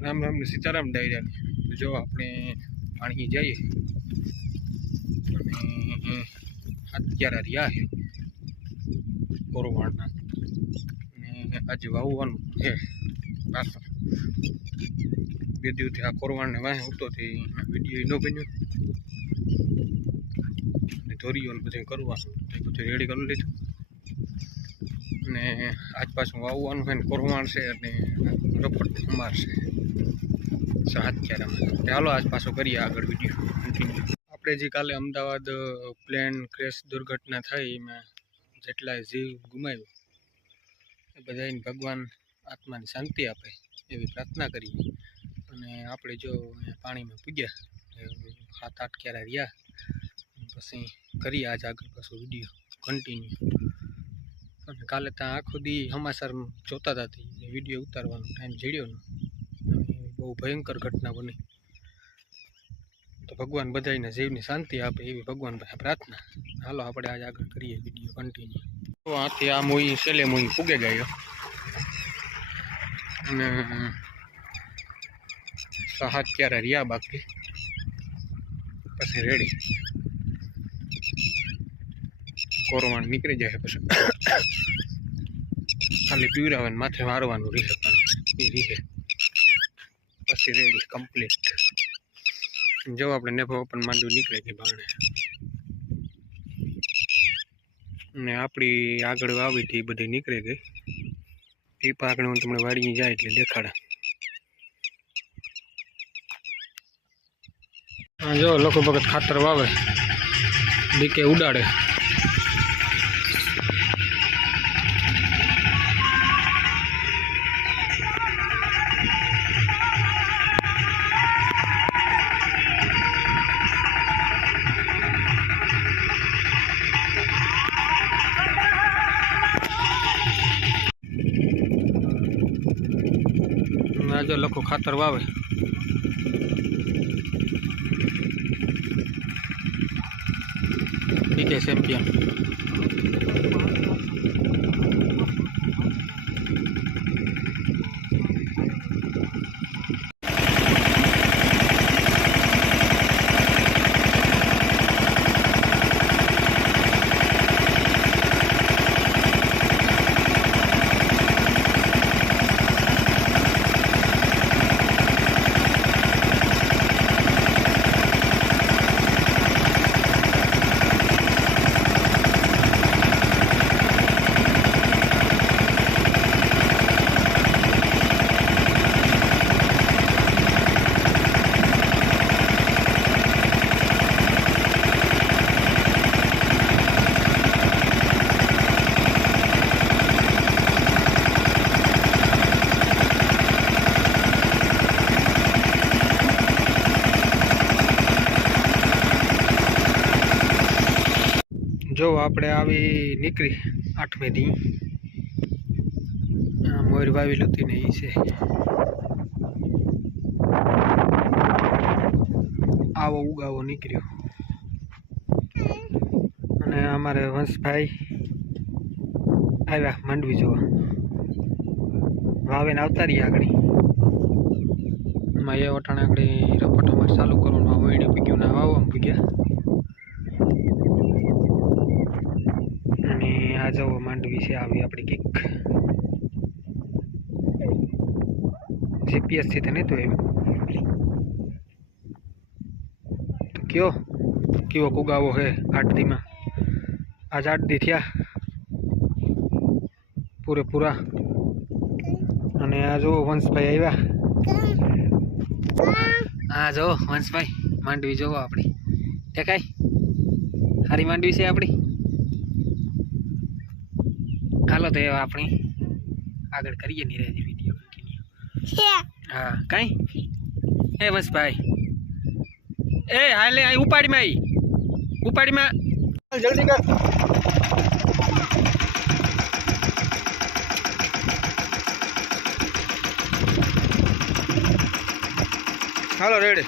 राम राम ने सीताराम डायरा जो अपने पानी जाइए अत्यारे रिया है कोरवाणना आज वावવાનું છે પાછળ બે દિવસથી આ કોરવાણને વાહે ઉતો થી વિડીયો ન બન્યો ને ધોરીઓને બધું કરવાનું તે બધું રેડી કરી લીધું ને આજ પાછું વાવવાનું છે ને કોરવાણ છે અને રપટ અમાર છે સાતચારામાં ચાલો આજ પાછો કરીએ આગળ વિડીયો કન્ટિન્યુ આપણે જે કાલે અમદાવાદ પ્લેન ક્રેશ દુર્ઘટના થઈ એમાં જેટલા જીવ ગુમાવ્યો એ બધાને ભગવાન આત્માની શાંતિ આપે એવી પ્રાર્થના કરીએ અને આપણે જો પાણીમાં પૂગ્યા 7-8 ક્યારા રહ્યા પછી કરીએ આજ આગળ પાછો વિડીયો કન્ટિન્યુ અને કાલે ત્યાં આખો દી સમાચાર જોતા હતા વિડીયો ઉતારવાનો ટાઈમ જડ્યો ને બહુ ભયંકર ઘટના બની તો ભગવાન બધાને જીવની શાંતિ આપે એવી ભગવાન પાસે પ્રાર્થના હાલો આપણે આજ આગળ કરીએ વિડીયો કન્ટિન્યુ તો આથી આ મોઈ છેલ્લે મોઈ પૂગે ગયો અને 7 ક્યારા રહ્યા બાકી પછી રેડી કોરવાણ નીકળી જાય પછી ખાલી પીવરાવે માથે મારવાનું રહે પાણી એ રહે પછી રેડી કમ્પ્લીટ જો આપણે નેફો પણ માંડવી નીકળે ગઈ બાણે ને આપણી આગળ વાવી હતી બધી નીકળી ગઈ એ પાકને હું તમને વાળી જાય એટલે દેખાડા જો લોકો વખત ખાતર વાવે બીકે ઉડાડે जो लखो खातर वावे ठीक है चैंपियन जो આપણે આવી નીકળી 8મે દી મોર વાવી લતી નહીં છે આવો ઉગાવો નીકળ્યો અને અમારે વંશભાઈ આવ્યા માંડવી જોવા વાવેને આવતા રહી આગળ એમાં એ વટાણે આગળ રપટ અમારે ચાલુ કરવાનું વૈડી પીગ્યું ને વાવવામાં પીગ્યા आ जाओ मांडवी से आवी अपनी किक जीपीएस से नहीं तो क्यों क्यों कुगावो है 8 दी में आज 8 दी थिया पूरे पूरा अने आ जो वंशभाई आव्या आ जो वंशभाई मांडवी जो अपनी टेकाई हारी मांडवी से अपनी हालो तो अपनी आगे करिए नहीं रही वीडियो कंटिन्यू हाँ कहीं ए बस भाई ए हाले आई उपाड़ी में जल्दी कर हालो रेडी